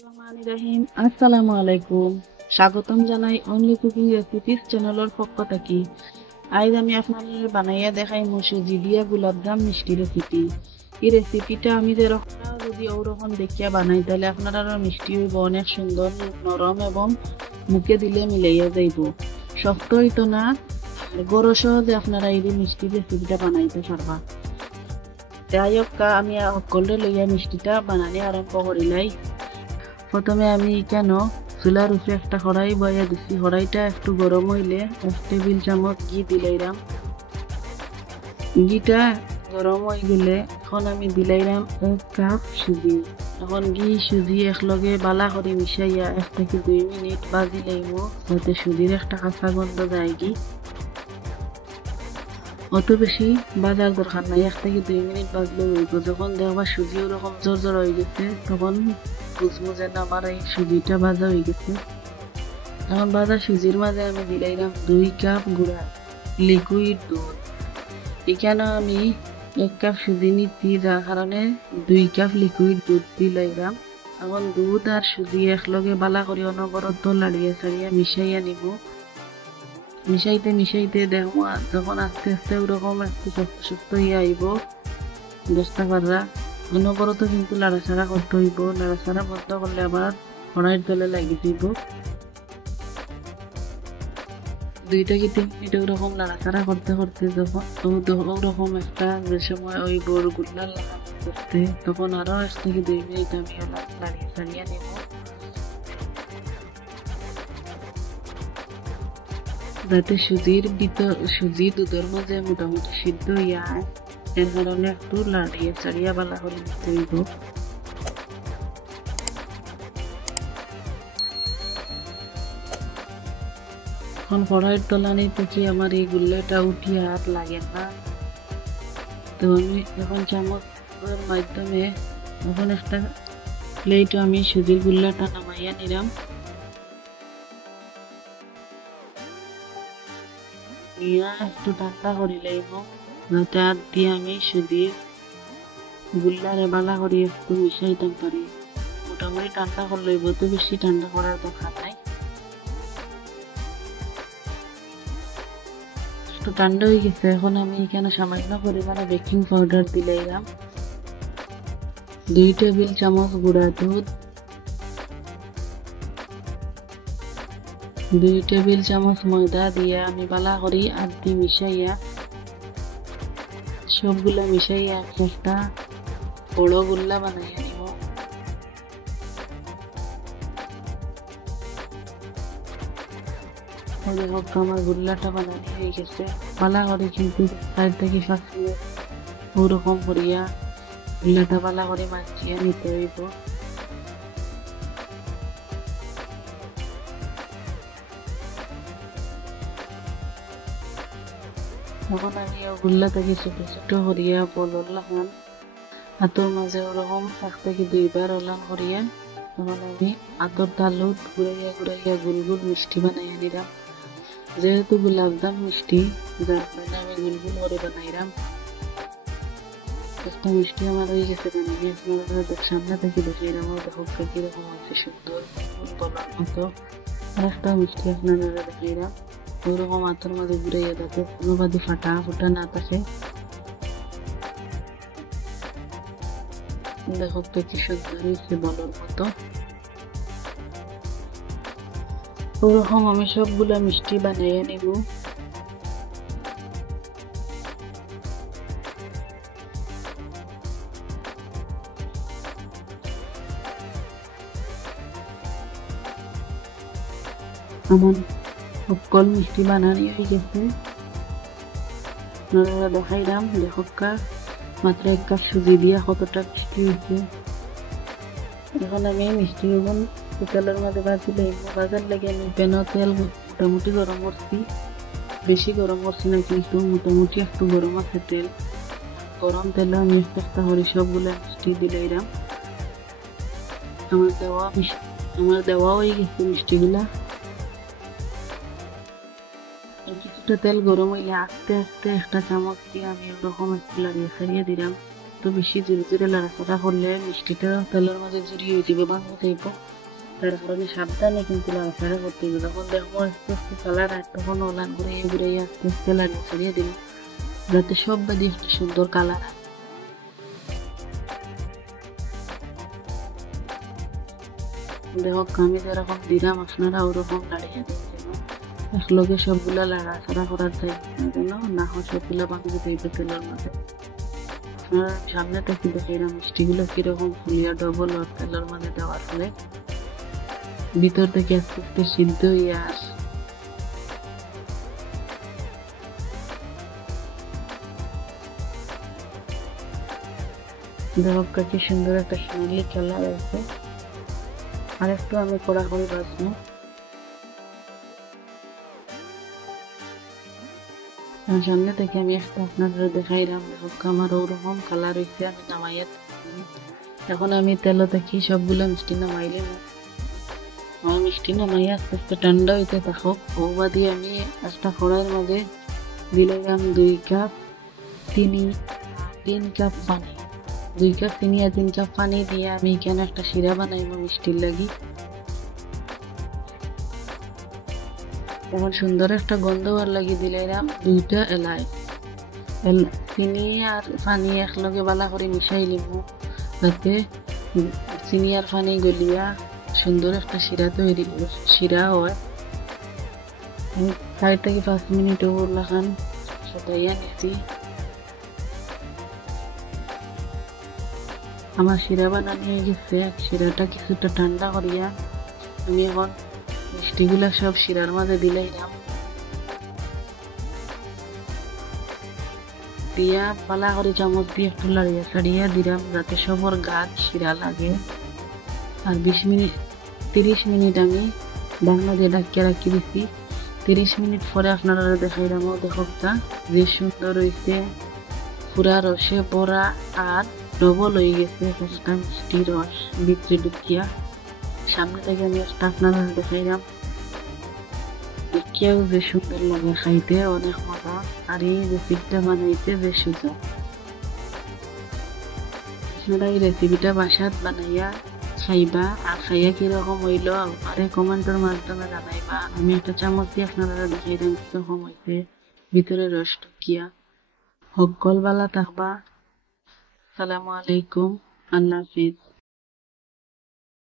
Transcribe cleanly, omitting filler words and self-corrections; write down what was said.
রহিম আসসালামু আলাইকুম। স্বাগতম জানাই অনলি কুকিং রেসিপিস চ্যানেলের পক্ষ থেকে। আজ আমি আপনাদের বানাইয়া দেখাই সুজি দিয়া গোলাপজাম মিষ্টি রেসিপি। এই রেসিপিটা আমি যেরকম যদি ওরকম দেখিয়া বানাই তাহলে আপনারা মিষ্টি হইব অনেক সুন্দর নরম এবং মুখে দিলে মিলাইয়া যাইব, শক্ত হইতো না। আর গরো সহজে আপনারা এই মিষ্টি রেসিপিটা বানাইতে পারবা। যাই হোক, আমি সকলে লইয়া মিষ্টিটা বানানি আরম্ভ করিলাই। প্রথমে আমি কেন চুলার উপরে একটা কড়াই বইয়া দিচ্ছি। কড়াইটা একটু গরম হইলে 1 টেবিল চামচ ঘি দিলাইরাম। ঘিটা গরম হয়ে গেলে এখন আমি দিলাইরাম 1 কাপ সুজি। এখন ঘি সুজি একলগে বালা করে মিশাইয়া 1 থেকে 2 মিনিট বাজি লাইব, যাতে সুজির একটা কাঁচা গন্ধ যায়। ঘি অত বেশি বাজার দরকার নাই, 1 থেকে 2 মিনিট বাজলে হইব। যখন দেখবা সুজি ওরকম জোর হয়ে গেছে তখন বুঝবো যে আমার এই সুজিটা ভাজা হয়ে গেছে। এখন ভাজা সুজির মাঝে আমি দিলাইলাম 2 কাপ গুঁড়া লিকুইড দুধ। এখানে আমি 1 কাপ সুজি নিচ্ছি, যার কারণে 2 কাপ লিকুইড দুধ দিলাইলাম। এখন দুধ আর সুজি একলগে বালা করে অনবরত লাড়িয়ে চাড়িয়ে মিশাইয়া নিব। মিশাইতে মিশাইতে দেখো যখন আস্তে আস্তে ওরকম একটু শক্ত শক্ত হয়ে আইব, বুঝতে পাররা। অনবরত কিন্তু লাড়াচাড়া করতে হইব, লাড়াচাড়া বন্ধ করলে আবার কড়াইয়ের তলে লাগি দিব। 2 থেকে 3 মিনিট ওরকম লাড়াচাড়া করতে করতে যখন ওরকম একটা যে সময় ওই বড় গুল্লা করতে, তখন আরো 1 থেকে 2 মিনিট আমি লাড়িয়ে চাড়িয়ে নেব, যাতে সুজি দুধের মাঝে মোটামুটি সিদ্ধ হইয়া। এর কারণে একটু লাড়িয়ে চাড়িয়ে বালা করে নিতে হইব। এখন কড়াইয়ের তলানি থেকে আমার এই গুল্লাটা উঠিয়ে হাত লাগে না, তো আমি এখন চামচের মাধ্যমে এখন একটা প্লেটে আমি সুজির গুল্লাটা নামাইয়া নিলাম। নিয়ে একটু ঠান্ডা করে লাইব, যাতে হাত দিয়ে আমি সুজির গুল্লারে বালা করে একটু মিশাইতে পারি। মোটামুটি ঠান্ডা করে লইব, তো বেশি ঠান্ডা করার দরকার নাই। একটু ঠান্ডা হয়ে গেছে, এখন আমি এখানে সামান্য পরিমাণে বেকিং পাউডার দিলাইলাম। 2 টেবিল চামচ গুঁড়া দুধ, 2 টেবিল চামচ ময়দা দিয়ে আমি বালা করি আদি মিশাইয়া, সবগুলা মিশাইয়া একটা বড় গুল্লা বানাইয়া নিব। আমার গুল্লাটা বানানি হয়ে গেছে। বালা করে কিন্তু 4 থেকে 5 মিনিট ওরকম করিয়া গুল্লাটা বালা করে মাখিয়ে নিতে হইব। এখন আমি গুল্লা থেকে ছোট ছোট করিয়া বলর লাগান, হাতের মাঝে ওরকম 1 থেকে 2 বার ওলান করিয়া তখন আমি হাতের তালুত ঘুরাইয়া ঘুরাইয়া গুল গুল মিষ্টি বানাইয়া নিলাম। যেহেতু গোলাপজাম মিষ্টি, যার কারণে আমি গুল গুল করে বানাইলাম। একটা মিষ্টি আমার হয়ে গেছে বানিয়ে আপনারা সামনে থেকে দেখাইলাম, দেখো কিরকম আছে, সুন্দর বলার মতো। আর একটা মিষ্টি আপনারা দেখাইলাম ওইরকম হাতের মাঝে ঘুরাইয়া, যাতে কোনো বাদি ফাটা ফুটা না থাকে। দেখো কি সুন্দর হয়েছে বলার মতো। ওরকম আমি সবগুলা মিষ্টি বানাইয়া নিব। আমার সকল মিষ্টি বানানি হয়ে গেছে, আপনারা দেখাইলাম। দেখো মাত্র 1 কাপ সুজি দিয়া কতটা মিষ্টি হয়েছে। এখন আমি মিষ্টি তেলের মধ্যে ভাজি লাগব। ভাজার লাগে আমি প্যানও তেল মোটামুটি গরম করছি, বেশি গরম করছি না, কিন্তু মোটামুটি একটু গরম আছে তেল। গরম তেলে আমি চেষ্টা করি সবগুলো মিষ্টি দিলাইলাম। আমার দেওয়া হয়ে গেছে মিষ্টিগুলা। কিছুটা তেল গরম হইলে আস্তে আস্তে একটা চামচ দিয়ে আমি ওরকম একটু লাড়িয়ে ছাড়িয়ে দিলাম। একটু বেশি জোরে জোরে লাড়াচাড়া করলে মিষ্টিটা তেলের মাঝে জড়িয়ে হয়ে যাবে, ভাঙতে চাইব। তার কারণে সাবধানে কিন্তু লাড়াচাড়া করতে হবে। যখন দেখবো আস্তে আস্তে কালার আর তখন ওলান ঘুরিয়ে ঘুরিয়ে আস্তে আস্তে লাড়িয়ে ছাড়িয়ে দিল, যাতে সব বাদি একটা সুন্দর কালার হয়। দেখো আমি যেরকম দিলাম আপনারা ওরকম লাড়িয়ে দিন, যেন একলগে সবগুলা লাড়াচাড়া করার যায় যেন না হয় সবগুলা ভাঙতে চাইবে তেলের মাঝে। আপনারা সামনে থেকে দেখেন মিষ্টিগুলো কিরকম ফুলিয়া ডবল আর তেলের মাঝে দেওয়ার পরে ভিতর থেকে আস্তে আস্তে সিদ্ধ হয়ে আসে। দেখো কি সুন্দর একটা সোনালি কালার আছে। আর একটু আমি কড়া করে ভাজবো। সামনে থেকে আমি একটা আপনাদের দেখাইলাম, দেখো আমার ওরকম কালার হয়েছে। আমি নামাইয়া এখন আমি তেল থেকে সবগুলো মিষ্টি নামাইলাম। আমার মিষ্টি নামাইয়া আস্তে আস্তে ঠান্ডা হইতে থাকো। ওবা দিয়ে আমি একটা কড়াইয়ের মাঝে দিলাম 2 কাপ চিনি, 3 কাপ পানি। 2 কাপ চিনি আর 3 কাপ পানি দিয়ে আমি এখানে একটা শিরা বানাইব মিষ্টির লাগি। এখন সুন্দর একটা গন্ধ হওয়ার লাগি দিলাম 2টা এলাই। চিনি আর পানি একলগে বালা করে মিশাই নিব, যাতে চিনি আর পানি গলিয়া সুন্দর একটা শিরা হয়। আমি 4 থেকে 5 মিনিট ওগুলাখান সদাইয়া নিছি। আমার শিরা বানানো হয়ে গেছে। শিরাটা কিছুটা ঠান্ডা করিয়া আমি এখন মিষ্টিগুলা সব শিরার মাঝে দিলাম, দিয়া পালা করে চামচ দিয়ে একটু লাড়িয়া ছাড়িয়া দিলাম, যাতে সবর গাছ শিরা লাগে। আর 30 মিনিট আমি ঢাকনা দিয়ে ঢাকিয়ে রাখি দিছি। 30 মিনিট পরে আপনারা দেখাইলাম, দেখকটা যে সুন্দর হয়েছে, পুরা রসে ভরা আর ডবল হয়ে গেছে একটা মিষ্টি রস ভিতরে ঢুকিয়া। সামনে থেকে আমি একটা আপনারা দেখাইলাম, দেখিয়াও যে সুন্দর লাগে, খাইতে অনেক মজা। আর এই রেসিপিটা বানাইতে যে সোজা। আপনারা এই রেসিপিটা বাসাত বানাইয়া খাইবা, আর খাইয়া কিরকম হইল আরে কমেন্টের মাধ্যমে জানাইবা। আমি একটা চামচ দিয়ে আপনারা দেখাইলাম কিরকম হয়েছে ভিতরে রস ঢুকিয়া। সকল বালা থাকবা। আসসালামু আলাইকুম, আল্লাহ হাফিজ।